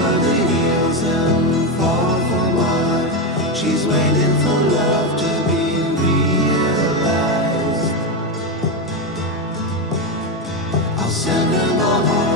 over the hills and far from wide. She's waiting for love to be realized. I'll send her my heart.